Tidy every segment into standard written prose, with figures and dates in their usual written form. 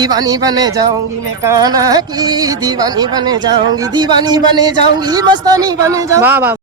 दीवानी बने जाऊंगी, मैं कान्हा की दीवानी बने जाऊंगी, दीवानी बने जाऊंगी, मस्तानी बने जाऊंगी। वाह वाह।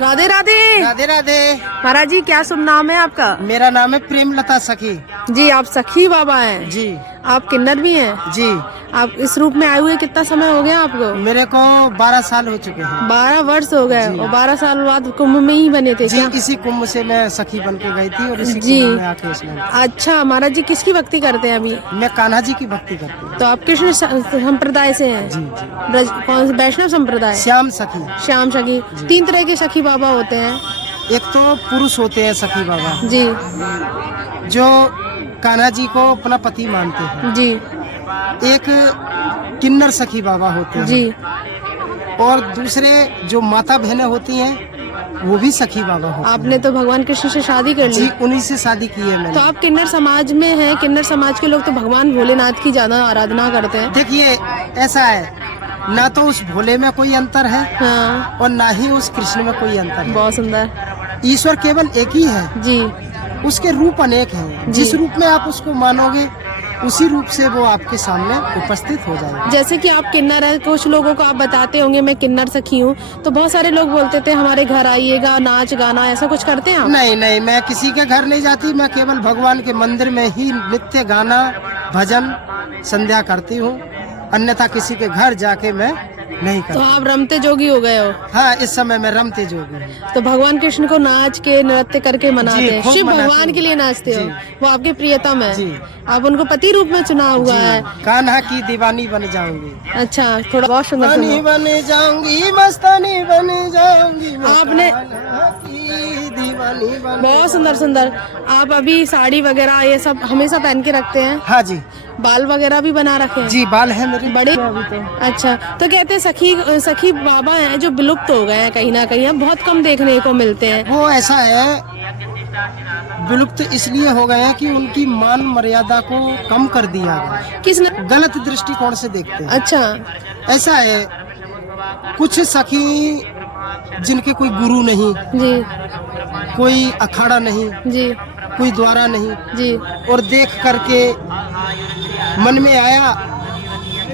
राधे राधे। राधे राधे। महाराज जी क्या शुभ नाम है आपका? मेरा नाम है प्रेमलता सखी जी। आप सखी बाबा हैं जी। आप किन्नर भी हैं जी। आप इस रूप में आए हुए कितना समय हो गया आपको? मेरे को 12 साल हो चुके हैं। 12 वर्ष हो गए। और 12 साल बाद कुंभ में ही बने थे जी, क्या? इसी कुंभ से मैं सखी बन के गई थी और इसी जी। कुंभ में आके इसमें। अच्छा महाराज जी किसकी भक्ति करते हैं अभी? मैं कान्हा जी की भक्ति करती हूँ। तो आप कृष्ण संप्रदाय से हैं? जी जी। कौन से वैष्णव संप्रदाय? श्याम सखी। श्याम सखी। 3 तरह के सखी बाबा होते हैं। एक तो पुरुष होते हैं सखी बाबा जी जो कान्हा जी को अपना पति मानते हैं। जी एक किन्नर सखी बाबा होते हैं जी। और दूसरे जो माता बहनें होती हैं वो भी सखी बाबा होते हैं। आपने तो भगवान कृष्ण से शादी कर ली? जी, उन्हीं से शादी की है तो मैंने। आप किन्नर समाज में हैं। किन्नर समाज के लोग तो भगवान भोलेनाथ की ज्यादा आराधना करते हैं। देखिए ऐसा है, ना तो उस भोले में कोई अंतर है हाँ और ना ही उस कृष्ण में कोई अंतर है। बहुत सुंदर। ईश्वर केवल एक ही है, जी उसके रूप अनेक हैं। जिस रूप में आप उसको मानोगे उसी रूप से वो आपके सामने उपस्थित हो जाएगा। जैसे कि आप किन्नर है, कुछ लोगों को आप बताते होंगे मैं किन्नर सखी हूँ, तो बहुत सारे लोग बोलते थे हमारे घर आइएगा, नाच गाना ऐसा कुछ करते हैं आप? नहीं नहीं, मैं किसी के घर नहीं जाती। मैं केवल भगवान के मंदिर में ही नित्य गाना भजन संध्या करती हूँ, अन्यथा किसी के घर जाके मैं नहीं तो करता। आप रमते जोगी हो गए हो। हाँ, इस समय मैं रमते जोगी हूँ। तो भगवान कृष्ण को नाच के नृत्य करके मनाते हैं, खूब शिव मनाती भगवान हूँ। के लिए नाचते हो। जी। वो आपके प्रियतम है। जी। आप उनको पति रूप में चुना हुआ है। कान्हा की दीवानी बन जाऊंगी। अच्छा थोड़ा बहुत सुंदर दीवानी सुंदर। बन जाऊंगी, मस्तानी बन जाऊंगी, मैं आपने कान्हा की दीवानी बन। बहुत सुंदर सुंदर। आप अभी साड़ी वगैरह ये सब हमेशा पहन के रखते हैं? हाँ जी। बाल वगैरह भी बना रखे हैं? जी, बाल है मेरे बड़े। अभी तो। अच्छा तो कहते हैं सखी बाबा हैं जो विलुप्त हो गए हैं कहीं ना कहीं, अब बहुत कम देखने को मिलते हैं। वो ऐसा है, विलुप्त इसलिए हो गए हैं कि उनकी मान मर्यादा को कम कर दिया गया। किसने? गलत दृष्टिकोण से देखते हैं। अच्छा ऐसा है, कुछ सखी जिनके कोई गुरु नहीं, जी कोई अखाड़ा नहीं, जी कोई द्वारा नहीं, जी और देख करके मन में आया,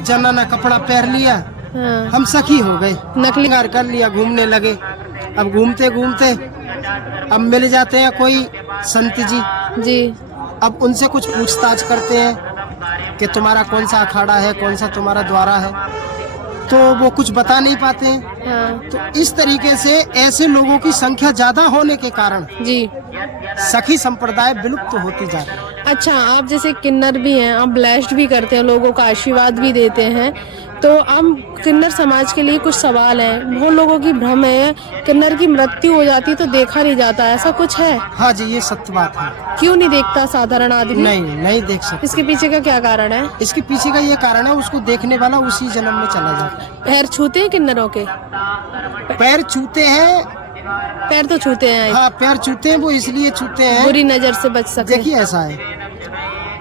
जनाना कपड़ा पहन लिया, हाँ। हम सखी हो गए, नकली कर लिया, घूमने लगे। अब घूमते घूमते अब मिल जाते हैं कोई संत जी, जी अब उनसे कुछ पूछताछ करते हैं कि तुम्हारा कौन सा अखाड़ा है, कौन सा तुम्हारा द्वारा है, तो वो कुछ बता नहीं पाते हैं। हाँ तो इस तरीके से ऐसे लोगों की संख्या ज्यादा होने के कारण जी। सखी संप्रदाय विलुप्त होती जा रही है। अच्छा आप जैसे किन्नर भी हैं, आप ब्लेस्ड भी करते हैं, लोगों का आशीर्वाद भी देते हैं, तो हम किन्नर समाज के लिए कुछ सवाल हैं। बहुत लोगों की भ्रम है किन्नर की मृत्यु हो जाती तो देखा नहीं जाता, ऐसा कुछ है? हाँ जी, ये सत्य बात है। क्यों नहीं देखता साधारण आदमी? नहीं देख सकते। इसके पीछे का क्या कारण है? इसके पीछे का ये कारण है, उसको देखने वाला उसी जन्म में चला जाता है। पैर छूते हैं किन्नरों के? पैर छूते हैं। पैर तो छूते हैं। हाँ, पैर छूते हैं, वो इसलिए छूते हैं बुरी नजर से बच सके। देखिए ऐसा है,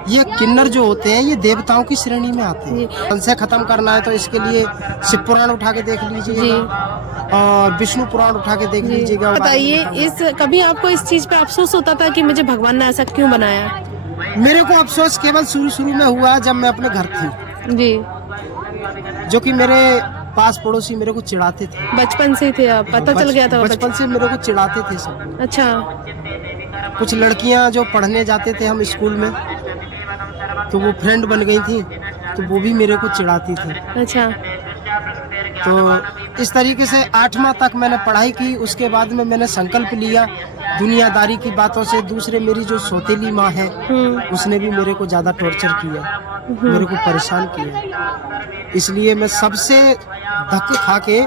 ये किन्नर जो होते हैं ये देवताओं की श्रेणी में आते हैं। संशय खत्म करना है तो इसके लिए शिव पुराण उठा के देख लीजिए और विष्णु पुराण उठा के देख लीजिएगा। बताइए इस कभी आपको इस चीज पे अफसोस होता था कि मुझे भगवान ने ऐसा क्यों बनाया? मेरे को अफसोस केवल शुरू में हुआ जब मैं अपने घर थी जी। जो कि मेरे पास पड़ोसी मेरे को चिढ़ाते थे। बचपन से थे आप? पता चल गया था? बचपन से मेरे को चिढ़ाते थे सब। अच्छा। कुछ लड़कियां जो पढ़ने जाते थे हम स्कूल में, तो वो फ्रेंड बन गई थी, तो वो भी मेरे को चिढ़ाती थी। अच्छा। तो इस तरीके से 8वां तक मैंने पढ़ाई की। उसके बाद में मैंने संकल्प लिया दुनियादारी की बातों से। दूसरे मेरी जो सौतेली माँ है उसने भी मेरे को ज्यादा टॉर्चर किया, मेरे को परेशान किया, इसलिए मैं सबसे धक्के खा के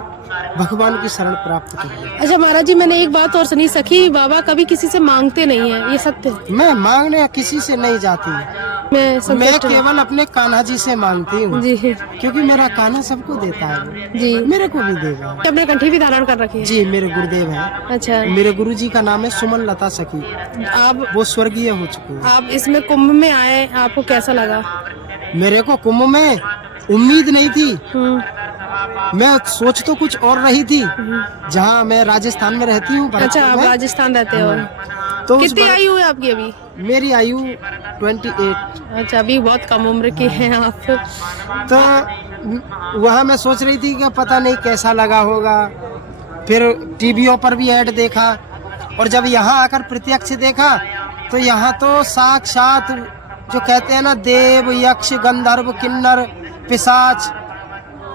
भगवान की शरण प्राप्त कर। अच्छा महाराज जी मैंने एक बात और सुनी, सखी बाबा कभी किसी से मांगते नहीं है, ये सत्य है? मैं मांगने किसी से नहीं जाती, मैं केवल अपने कान्हा जी से मांगती हूँ जी। क्योंकि मेरा कान्हा सबको देता है जी। मेरे को भी देगा। अपने कंठी भी धारण कर रखी है? जी, मेरे गुरुदेव हैं। अच्छा। मेरे गुरुजी का नाम है सुमन लता सखी, आप वो स्वर्गीय हो चुके हैं। आप इसमें कुंभ में आए, आपको कैसा लगा? मेरे को कुंभ में उम्मीद नहीं थी, मैं सोच तो कुछ और रही थी। जहाँ मैं राजस्थान में रहती हूँ। अच्छा आप राजस्थान रहते हो? तो उस कितनी बार- आयु है आपकी अभी? मेरी आयु 28। अच्छा, अभी बहुत कम उम्र के हैं आप। तो वहाँ मैं सोच रही थी कि पता नहीं कैसा लगा होगा, फिर टीवियों पर भी ऐड देखा, और जब यहाँ आकर प्रत्यक्ष देखा तो यहाँ तो साक्षात जो कहते हैं ना, देव, यक्ष, गंधर्व, किन्नर, पिशाच,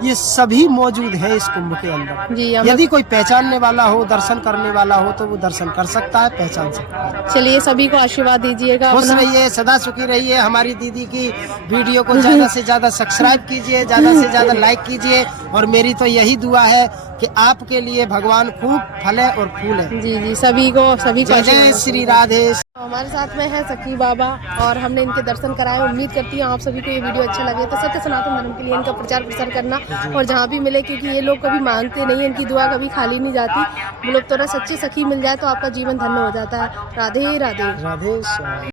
ये सभी मौजूद हैं इस कुंभ के अंदर। जी, हमें यदि कोई पहचानने वाला हो, दर्शन करने वाला हो, तो वो दर्शन कर सकता है, पहचान सकता है। चलिए सभी को आशीर्वाद दीजिएगा। खुश अपना रहिए, सदा सुखी रहिए। हमारी दीदी की वीडियो को ज्यादा से ज्यादा सब्सक्राइब कीजिए, ज्यादा से ज्यादा लाइक कीजिए, और मेरी तो यही दुआ है कि आपके लिए भगवान खूब फले और फूले। जी जी, सभी को जय जय आशीर्वाद। श्री राधे। हमारे साथ में है सखी बाबा, और हमने इनके दर्शन कराए। उम्मीद करती हूँ आप सभी को ये वीडियो अच्छा लगे तो सत्य सनातन धर्म के लिए इनका प्रचार प्रसार करना, और जहाँ भी मिले, क्योंकि ये लोग कभी मांगते नहीं, इनकी दुआ कभी खाली नहीं जाती। वो लोग थोड़ा सच्ची सखी मिल जाए तो आपका जीवन धन्य हो जाता है। राधे राधे। राधे श्याम।